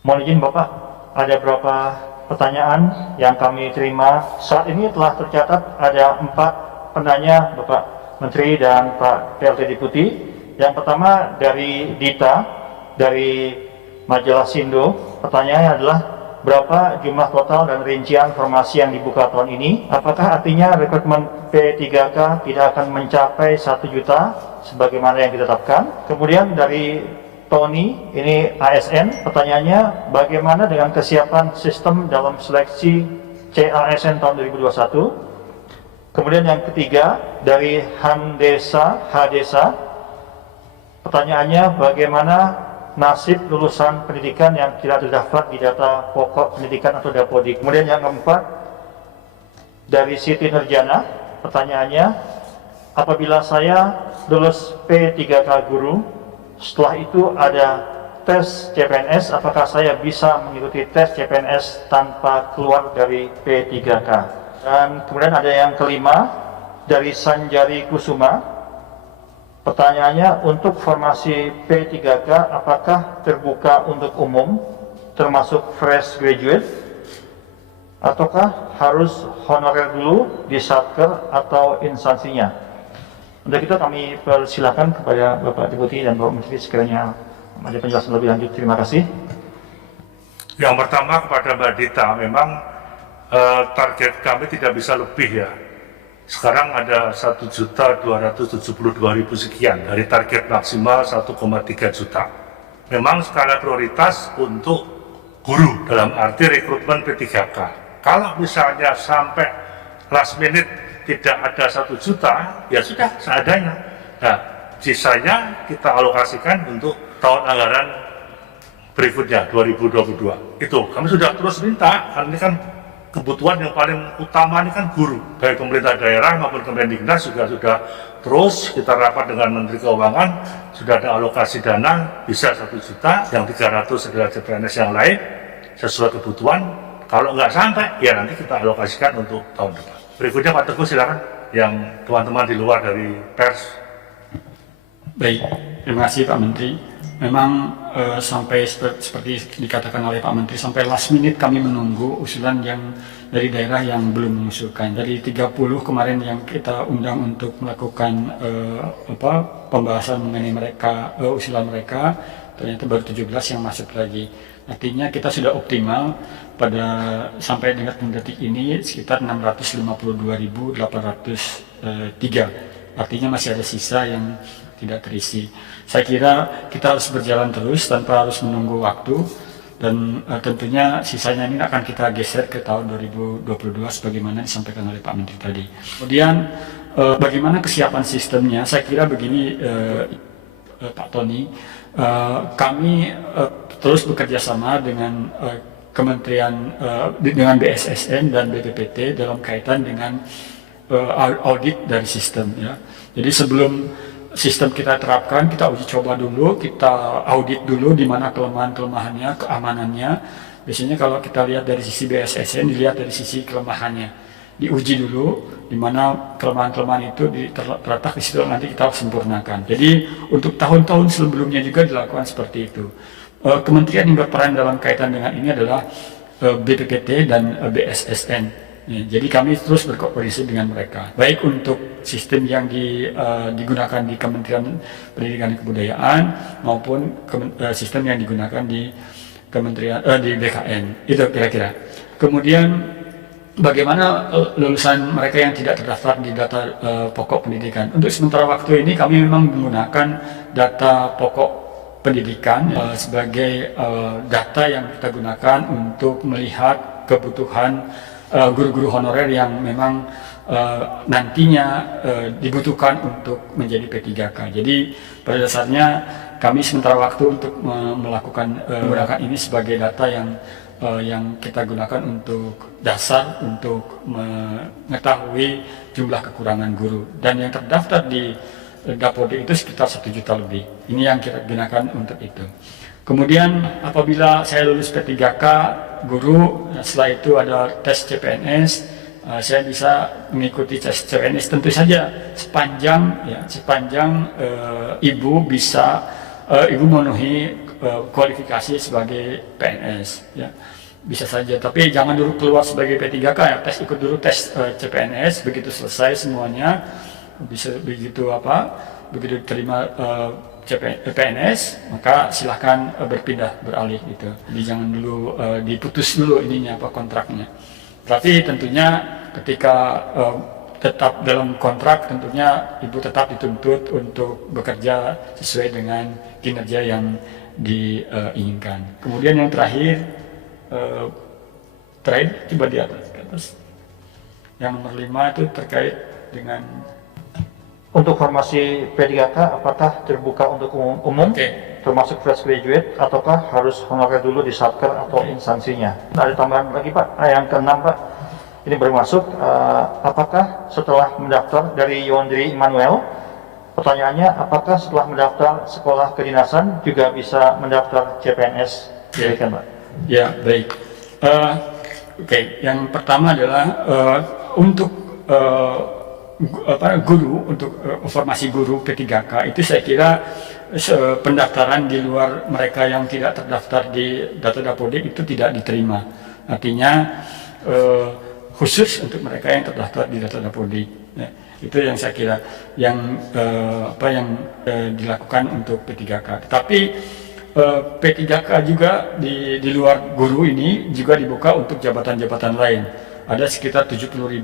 Mohon izin Bapak, ada beberapa pertanyaan yang kami terima. Saat ini telah tercatat ada 4 penanya Bapak Menteri dan Pak PLT Deputi. Yang pertama dari Dita, dari majalah Sindo. Pertanyaannya adalah berapa jumlah total dan rincian formasi yang dibuka tahun ini? Apakah artinya rekrutmen P3K tidak akan mencapai 1 juta sebagaimana yang ditetapkan? Kemudian dari Tony, ini ASN, pertanyaannya bagaimana dengan kesiapan sistem dalam seleksi CASN tahun 2021? Kemudian yang ketiga dari Hadesa, pertanyaannya bagaimana nasib lulusan pendidikan yang tidak terdaftar di data pokok pendidikan atau Dapodi. Kemudian yang keempat dari Siti Nurjana, pertanyaannya apabila saya lulus P3K guru, setelah itu ada tes CPNS, apakah saya bisa mengikuti tes CPNS tanpa keluar dari P3K? Dan kemudian ada yang kelima dari Sanjari Kusuma. Pertanyaannya, untuk formasi P3K apakah terbuka untuk umum termasuk fresh graduate ataukah harus honorer dulu di Satker atau instansinya? Untuk itu kami persilakan kepada Bapak Deputi dan Bapak Menteri sekiranya ada penjelasan lebih lanjut. Terima kasih. Yang pertama kepada Mbak Dita, memang target kami tidak bisa lebih ya. Sekarang ada 1.272.000 sekian dari target maksimal 1,3 juta. Memang skala prioritas untuk guru dalam arti rekrutmen P3K. Kalau misalnya sampai last minute tidak ada 1 juta, ya sudah seadanya. Nah, sisanya kita alokasikan untuk tahun anggaran berikutnya 2022. Itu kami sudah terus minta, karena ini kan kebutuhan yang paling utama ini kan guru. Baik pemerintah daerah maupun Kemendiknas juga sudah terus kita rapat dengan Menteri Keuangan, sudah ada alokasi dana bisa 1 juta, yang 300 adalah CPNS yang lain sesuai kebutuhan. Kalau nggak sampai, ya nanti kita alokasikan untuk tahun depan. Berikutnya Pak Teguh silakan, yang teman-teman di luar dari pers. Baik, terima kasih Pak Menteri. Memang sampai seperti dikatakan oleh Pak Menteri, sampai last minute kami menunggu usulan yang dari daerah yang belum mengusulkan. Dari 30 kemarin yang kita undang untuk melakukan pembahasan mengenai mereka, usulan mereka, ternyata baru 17 yang masuk lagi. Artinya kita sudah optimal pada sampai dengan detik ini sekitar 652.803. Artinya masih ada sisa yang tidak terisi. Saya kira kita harus berjalan terus tanpa harus menunggu waktu, dan tentunya sisanya ini akan kita geser ke tahun 2022 sebagaimana disampaikan oleh Pak Menteri tadi. Kemudian bagaimana kesiapan sistemnya? Saya kira begini Pak Tony, kami terus bekerja sama dengan Kementerian dengan BSSN dan BPPT dalam kaitan dengan audit dari sistem ya. Jadi sebelum sistem kita terapkan, kita uji coba dulu, kita audit dulu di mana kelemahan-kelemahannya, keamanannya. Biasanya kalau kita lihat dari sisi BSSN, dilihat dari sisi kelemahannya. Diuji dulu di mana kelemahan-kelemahan itu terletak di situ, nanti kita sempurnakan. Jadi untuk tahun-tahun sebelumnya juga dilakukan seperti itu. Kementerian yang berperan dalam kaitan dengan ini adalah BPPT dan BSSN. Ya, jadi kami terus berkoordinasi dengan mereka, baik untuk sistem yang digunakan di Kementerian Pendidikan dan Kebudayaan maupun sistem yang digunakan di Kementerian di BKN. Itu kira-kira. Kemudian bagaimana lulusan mereka yang tidak terdaftar di data pokok pendidikan? Untuk sementara waktu ini kami memang menggunakan data pokok pendidikan sebagai data yang kita gunakan untuk melihat kebutuhan guru-guru honorer yang memang nantinya dibutuhkan untuk menjadi P3K. Jadi pada dasarnya kami sementara waktu untuk menggunakan ini sebagai data yang kita gunakan untuk dasar untuk mengetahui jumlah kekurangan guru, dan yang terdaftar di Dapodi itu sekitar 1 juta lebih. Ini yang kita gunakan untuk itu. Kemudian apabila saya lulus P3K guru, setelah itu ada tes CPNS, saya bisa mengikuti tes CPNS tentu saja sepanjang ibu memenuhi kualifikasi sebagai PNS ya. Bisa saja, tapi jangan dulu keluar sebagai P3K ya, ikut dulu tes CPNS, begitu selesai semuanya, begitu terima PNS, maka silahkan berpindah, beralih gitu. Jadi jangan dulu diputus dulu kontraknya. Tapi tentunya ketika tetap dalam kontrak, tentunya Ibu tetap dituntut untuk bekerja sesuai dengan kinerja yang diinginkan. Kemudian yang terakhir coba di atas. Yang nomor 5 itu terkait dengan Untuk formasi P3K apakah terbuka untuk umum, termasuk fresh graduate, ataukah harus honorer dulu di satker atau instansinya? Ada tambahan lagi Pak, yang ke-6 Pak, ini baru masuk, apakah setelah mendaftar dari Yondri Immanuel, pertanyaannya apakah setelah mendaftar sekolah kedinasan juga bisa mendaftar CPNS? Silakan Pak. Ya, baik. Yang pertama adalah untuk guru, untuk formasi guru P3K itu saya kira pendaftaran di luar mereka yang tidak terdaftar di Data Dapodik itu tidak diterima. Artinya khusus untuk mereka yang terdaftar di Data Dapodik. Ya, itu yang saya kira yang dilakukan untuk P3K. Tapi P3K juga di luar guru ini juga dibuka untuk jabatan-jabatan lain. Ada sekitar 70.000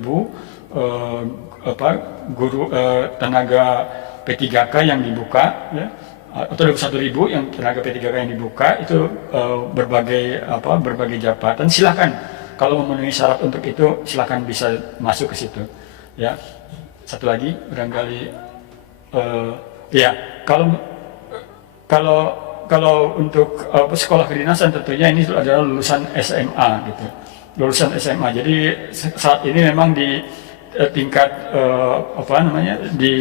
guru tenaga P3K yang dibuka, ya, atau 21.000 yang tenaga P3K yang dibuka itu berbagai jabatan. Silakan kalau memenuhi syarat untuk itu, silakan bisa masuk ke situ. Ya, satu lagi barangkali ya kalau untuk sekolah kedinasan tentunya ini adalah lulusan SMA gitu, lulusan SMA. Jadi saat ini memang di tingkat di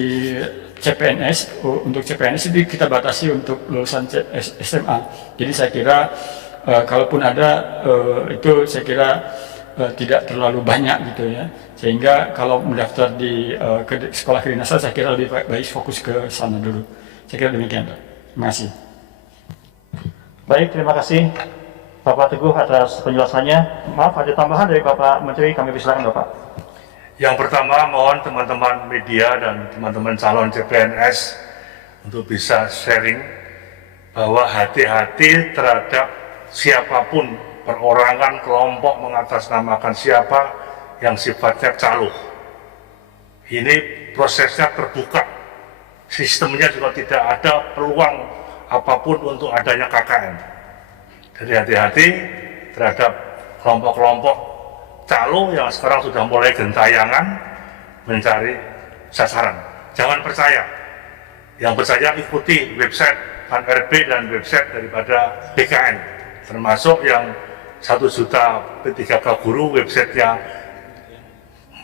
CPNS, untuk CPNS itu kita batasi untuk lulusan SMA. Jadi saya kira kalaupun ada itu saya kira tidak terlalu banyak gitu ya. Sehingga kalau mendaftar di sekolah kedinasan saya kira lebih baik fokus ke sana dulu. Saya kira demikian Pak. Terima kasih. Baik, terima kasih Bapak Teguh atas penjelasannya. Maaf, ada tambahan dari Bapak Menteri, kami persilakan Bapak. Yang pertama, mohon teman-teman media dan teman-teman calon CPNS untuk bisa sharing bahwa hati-hati terhadap siapapun, perorangan, kelompok mengatasnamakan siapa yang sifatnya calo. Ini prosesnya terbuka, sistemnya juga tidak ada peluang apapun untuk adanya KKN. Jadi hati-hati terhadap kelompok-kelompok calo yang sekarang sudah mulai gentayangan mencari sasaran. Jangan percaya. Yang percaya ikuti website RB dan website daripada BKN, termasuk yang 1 juta P3K guru websitenya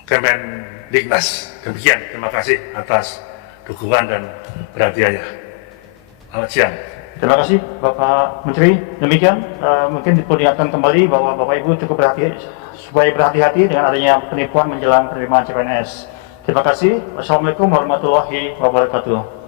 Kemendiknas. Demikian, terima kasih atas dukungan dan perhatiannya. Selamat siang. Terima kasih Bapak Menteri. Demikian mungkin diperlihatkan kembali bahwa Bapak Ibu cukup supaya berhati-hati dengan adanya penipuan menjelang penerimaan CPNS. Terima kasih. Wassalamualaikum warahmatullahi wabarakatuh.